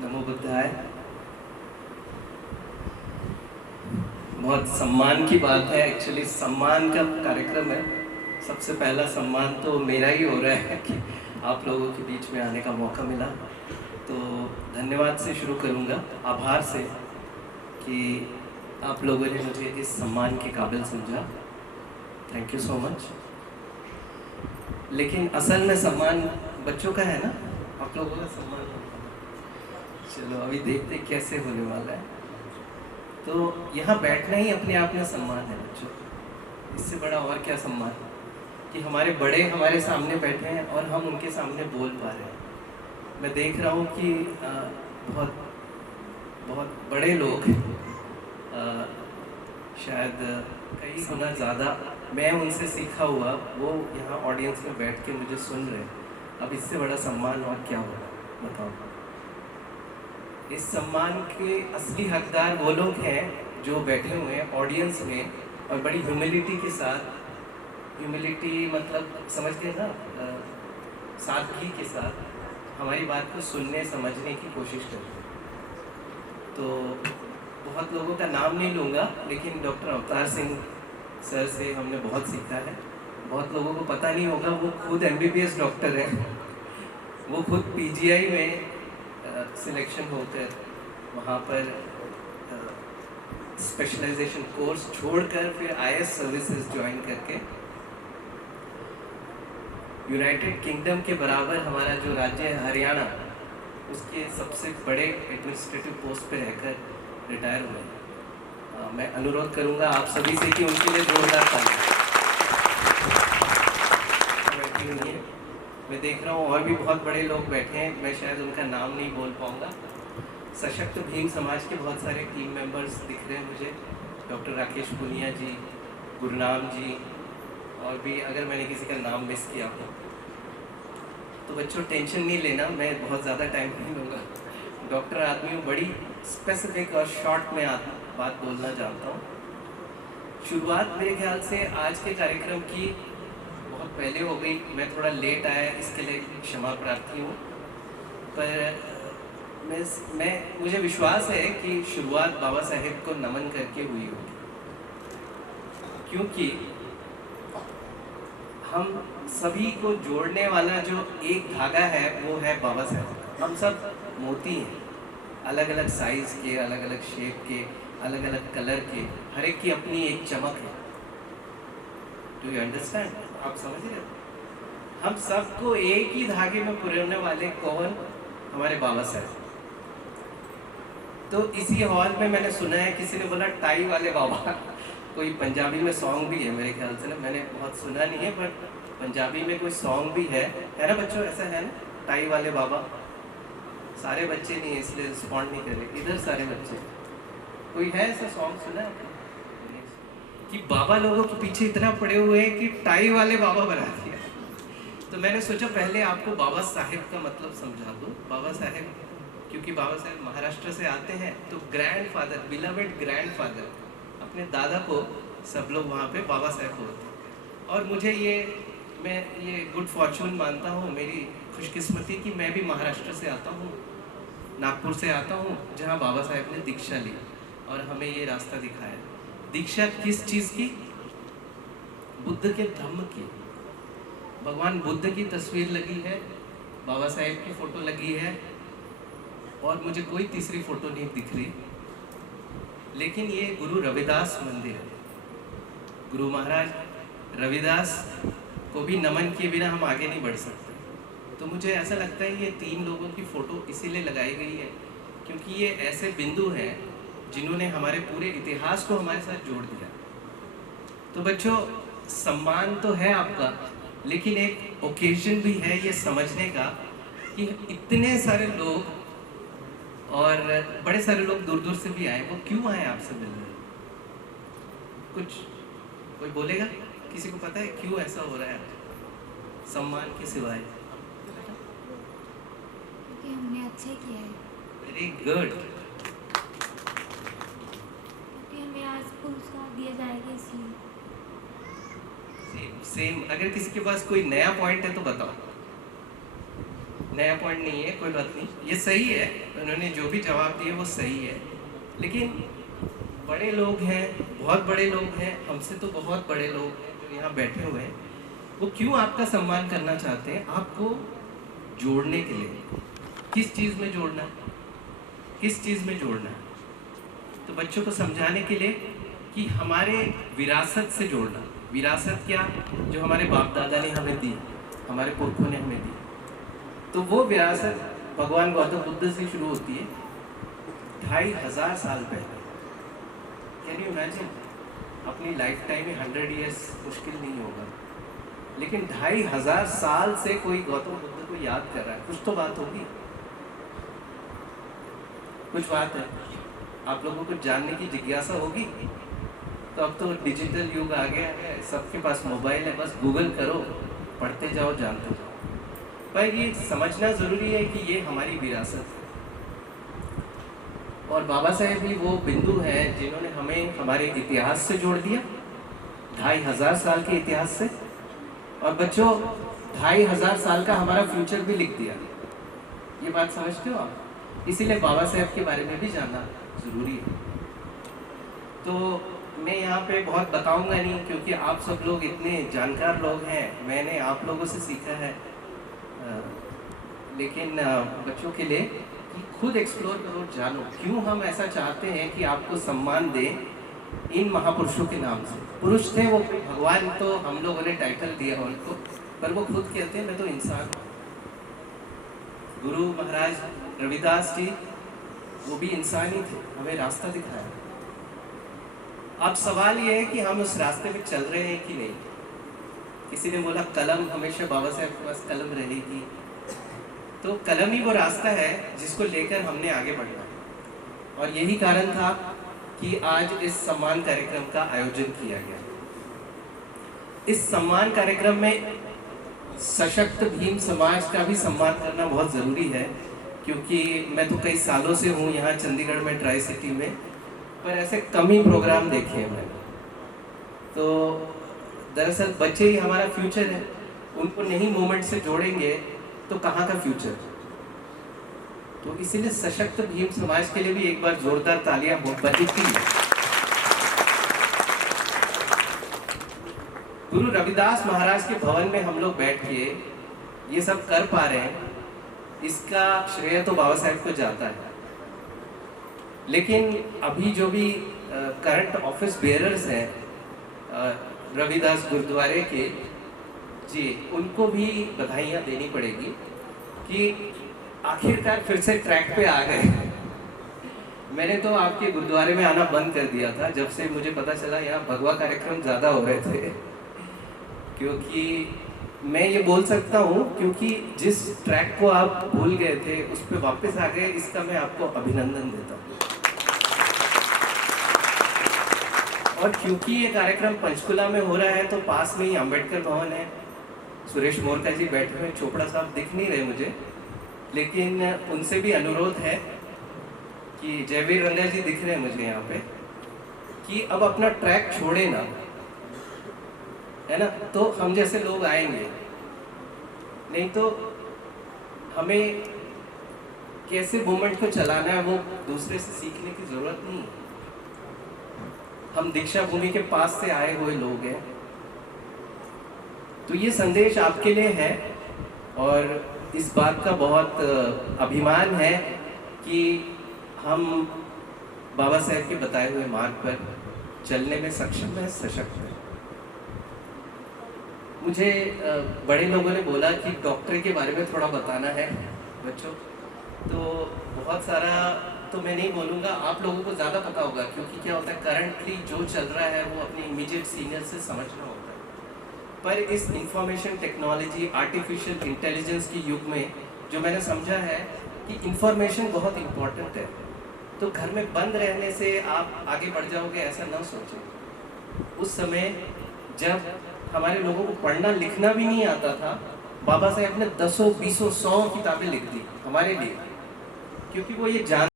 नमो बुद्धाय। बहुत सम्मान की बात है, एक्चुअली सम्मान का कार्यक्रम है। सबसे पहला सम्मान तो मेरा ही हो रहा है कि आप लोगों के बीच में आने का मौका मिला। तो धन्यवाद से शुरू करूंगा, आभार से, कि आप लोगों ने मुझे इस सम्मान के काबिल समझा। Thank you so much. लेकिन असल में सम्मान बच्चों का है ना, आप लोगों का सम्मान। चलो अभी देखते कैसे होने वाला है। तो यहाँ बैठना ही अपने आप में सम्मान है बच्चों। इससे बड़ा और क्या सम्मान कि हमारे बड़े हमारे सामने बैठे हैं और हम उनके सामने बोल पा रहे हैं। मैं देख रहा हूँ कि बहुत बहुत बड़े लोग, शायद कई गुना ज़्यादा मैं उनसे सीखा हुआ, वो यहाँ ऑडियंस में बैठ के मुझे सुन रहे हैं। अब इससे बड़ा सम्मान और क्या होगा बताओ। इस सम्मान के असली हकदार वो लोग हैं जो बैठे हुए हैं ऑडियंस में और बड़ी ह्यूमिलिटी के साथ, ह्यूमिलिटी मतलब समझ गए ना, सादगी के साथ हमारी बात को सुनने समझने की कोशिश करते हैं। तो बहुत लोगों का नाम नहीं लूँगा, लेकिन डॉक्टर अवतार सिंह सर से हमने बहुत सीखा है। बहुत लोगों को पता नहीं होगा, वो खुद MBBS डॉक्टर हैं। वो खुद PGI में सिलेक्शन होकर वहाँ पर स्पेशलाइजेशन कोर्स छोड़कर फिर IS सर्विसेज ज्वाइन करके यूनाइटेड किंगडम के बराबर हमारा जो राज्य है हरियाणा, उसके सबसे बड़े एडमिनिस्ट्रेटिव पोस्ट पे रहकर रिटायर हुए। मैं अनुरोध करूंगा आप सभी से कि उनके लिए जोरदार ताली। मैं देख रहा हूँ और भी बहुत बड़े लोग बैठे हैं, मैं शायद उनका नाम नहीं बोल पाऊँगा। सशक्त भीम समाज के बहुत सारे टीम मेंबर्स दिख रहे हैं मुझे, डॉक्टर राकेश पुनिया जी, गुरनाम जी, और भी अगर मैंने किसी का नाम मिस किया हो तो बच्चों टेंशन नहीं लेना, मैं बहुत ज़्यादा टाइम नहीं लूँगा। डॉक्टर आदमी हूँ, बड़ी स्पेसिफिक और शॉर्ट में बात बोलना जानता हूँ। शुरुआत मेरे ख्याल से आज के कार्यक्रम की बहुत पहले हो गई, मैं थोड़ा लेट आया, इसके लिए क्षमा प्रार्थी हूँ। पर मुझे विश्वास है कि शुरुआत बाबा साहेब को नमन करके हुई होगी, क्योंकि हम सभी को जोड़ने वाला जो एक धागा है वो है बाबा साहेब। हम सब मोती हैं, अलग अलग साइज के, अलग अलग शेप के, अलग अलग कलर के, हर एक की अपनी एक चमक है। Do you understand? आप समझ रहे हो? हम सबको एक ही धागे में पुरोने वाले कौन? हमारे बाबा साहेब। तो इसी हॉल में मैंने सुना है, किसी ने बोला टाई वाले बाबा। कोई पंजाबी में सॉन्ग भी है मेरे ख्याल से ना, मैंने बहुत सुना नहीं है, पर पंजाबी में कोई सॉन्ग भी है ना बच्चों? ऐसा है ना, टाई वाले बाबा। सारे बच्चे नहीं है इसलिए रिस्पॉन्ड नहीं कर रहे, इधर सारे बच्चे। कोई है ऐसा सॉन्ग सुना है कि बाबा लोगों के पीछे इतना पड़े हुए हैं कि टाई वाले बाबा बना दिया? तो मैंने सोचा पहले आपको बाबा साहेब का मतलब समझा दूं। बाबा साहेब, क्योंकि बाबा साहेब महाराष्ट्र से आते हैं, तो ग्रैंडफादर, बिलवेड ग्रैंडफादर, अपने दादा को सब लोग वहाँ पे बाबा साहेब बोलते हैं। और मुझे मैं ये गुड फॉर्चून मानता हूँ, मेरी खुशकिस्मती कि मैं भी महाराष्ट्र से आता हूँ, नागपुर से आता हूँ, जहाँ बाबा साहेब ने दीक्षा ली और हमें ये रास्ता दिखाया। दीक्षा किस चीज़ की? बुद्ध के धम्म की। भगवान बुद्ध की तस्वीर लगी है, बाबा साहेब की फ़ोटो लगी है, और मुझे कोई तीसरी फ़ोटो नहीं दिख रही। लेकिन ये गुरु रविदास मंदिर है। गुरु महाराज रविदास को भी नमन किए बिना हम आगे नहीं बढ़ सकते। तो मुझे ऐसा लगता है ये 3 लोगों की फ़ोटो इसीलिए लगाई गई है क्योंकि ये ऐसे बिंदु हैं जिन्होंने हमारे पूरे इतिहास को हमारे साथ जोड़ दिया। तो बच्चों, सम्मान तो है आपका, लेकिन एक ओकेजन भी है ये समझने का कि इतने सारे लोग, और बड़े सारे लोग दूर दूर से भी आए, वो क्यों आए आपसे मिलने? कोई बोलेगा? किसी को पता है क्यों ऐसा हो रहा है? सम्मान के सिवाय? क्योंकि हमने अच्छा किया है। Very good. क्योंकि हमें आज पुरस्कार दिया जाएगा इसलिए। सेम। अगर किसी के पास कोई नया पॉइंट है तो बताओ। नया पॉइंट नहीं है, कोई बात नहीं, ये सही है, उन्होंने जो भी जवाब दिए वो सही है। लेकिन बड़े लोग हैं, बहुत बड़े लोग हैं, हमसे तो बहुत बड़े लोग हैं जो यहाँ बैठे हुए हैं, वो क्यों आपका सम्मान करना चाहते हैं? आपको जोड़ने के लिए। किस चीज़ में जोड़ना है? किस चीज़ में जोड़ना है? तो बच्चों को समझाने के लिए कि हमारे विरासत से जोड़ना। विरासत क्या? जो हमारे बाप दादा ने हमें दी, हमारे पुरखों ने हमें दी। तो वो विरासत भगवान गौतम बुद्ध से शुरू होती है 2500 साल पहले। Can you imagine? अपनी लाइफ टाइम में 100 ईयर्स मुश्किल नहीं होगा, लेकिन 2500 साल से कोई गौतम बुद्ध को याद कर रहा है। कुछ तो बात होगी, कुछ बात है। आप लोगों को जानने की जिज्ञासा होगी। तो अब तो डिजिटल युग आ गया है, सबके पास मोबाइल है, बस गूगल करो, पढ़ते जाओ, जानते जाओ। पर ये समझना ज़रूरी है कि ये हमारी विरासत है। और बाबा साहेब भी वो बिंदु हैं जिन्होंने हमें हमारे इतिहास से जोड़ दिया, 2500 साल के इतिहास से। और बच्चों, 2500 साल का हमारा फ्यूचर भी लिख दिया। ये बात समझते हो आप? इसीलिए बाबा साहेब के बारे में भी जानना ज़रूरी है। तो मैं यहाँ पे बहुत बताऊँगा नहीं, क्योंकि आप सब लोग इतने जानकार लोग हैं, मैंने आप लोगों से सीखा है। लेकिन बच्चों के लिए कि खुद एक्सप्लोर करो, जानो क्यों हम ऐसा चाहते हैं कि आपको सम्मान दें इन महापुरुषों के नाम से। पुरुष थे वो, भगवान तो हम लोगों ने टाइटल दिया उनको, पर वो खुद कहते हैं मैं तो इंसान हूँ। गुरु महाराज रविदास जी वो भी इंसान ही थे, हमें रास्ता दिखाया। अब सवाल ये है कि हम उस रास्ते में चल रहे हैं कि नहीं। किसी ने बोला कलम, हमेशा बाबा साहब के पास कलम रहेगी। तो कलम ही वो रास्ता है जिसको लेकर हमने आगे बढ़ना है। और यही कारण था कि आज इस सम्मान कार्यक्रम का आयोजन किया गया। इस सम्मान कार्यक्रम में सशक्त भीम समाज का भी सम्मान करना बहुत ज़रूरी है, क्योंकि मैं तो कई सालों से हूँ यहाँ चंडीगढ़ में, ट्राई सिटी में, पर ऐसे कम ही प्रोग्राम देखे हैं मैंने। तो दरअसल बच्चे ही हमारा फ्यूचर है, उनको नहीं मूवमेंट से जोड़ेंगे तो कहाँ का फ्यूचर? तो इसीलिए सशक्त भीम समाज के लिए भी एक बार जोरदार तालियां बजती है। गुरु रविदास महाराज के भवन में हम लोग बैठ के ये सब कर पा रहे हैं, इसका श्रेय तो बाबा साहेब को जाता है। लेकिन अभी जो भी करंट ऑफिस बेयरर्स हैं रविदास गुरुद्वारे के जी, उनको भी बधाइयाँ देनी पड़ेगी कि आखिरकार फिर से ट्रैक पे आ गए। मैंने तो आपके गुरुद्वारे में आना बंद कर दिया था जब से मुझे पता चला यहाँ भगवा कार्यक्रम ज़्यादा हो रहे थे। क्योंकि मैं ये बोल सकता हूँ, क्योंकि जिस ट्रैक को आप भूल गए थे उस पर वापस आ गए, इसका मैं आपको अभिनंदन देता हूँ। और क्योंकि ये कार्यक्रम पंचकुला में हो रहा है तो पास में ही अम्बेडकर भवन है। सुरेश मोरका जी बैठे हुए, चोपड़ा साहब दिख नहीं रहे मुझे, लेकिन उनसे भी अनुरोध है कि जयवीर रंगा जी दिख रहे हैं मुझे यहाँ पे, कि अब अपना ट्रैक छोड़े ना, है ना। तो हम जैसे लोग आएंगे, नहीं तो हमें कैसे मूवमेंट को चलाना है वो दूसरे से सीखने की जरूरत नहीं है। हम दीक्षा भूमि के पास से आए हुए लोग हैं। तो ये संदेश आपके लिए है, और इस बात का बहुत अभिमान है कि हम बाबा साहेब के बताए हुए मार्ग पर चलने में सक्षम है, सशक्त है। मुझे बड़े लोगों ने बोला कि डॉक्टरी के बारे में थोड़ा बताना है बच्चों, तो बहुत सारा तो मैं नहीं बोलूँगा, आप लोगों को ज़्यादा पता होगा, क्योंकि क्या होता है करंटली जो चल रहा है वो अपने इमीडिएट सीनियर से समझना होता है। पर इस इंफॉर्मेशन टेक्नोलॉजी, आर्टिफिशियल इंटेलिजेंस के युग में जो मैंने समझा है कि इंफॉर्मेशन बहुत इम्पॉर्टेंट है। तो घर में बंद रहने से आप आगे बढ़ जाओगे ऐसा ना सोचें। उस समय जब हमारे लोगों को पढ़ना लिखना भी नहीं आता था, बाबा साहेब ने 10, 20, 100 किताबें लिख दी हमारे लिए, क्योंकि वो ये जान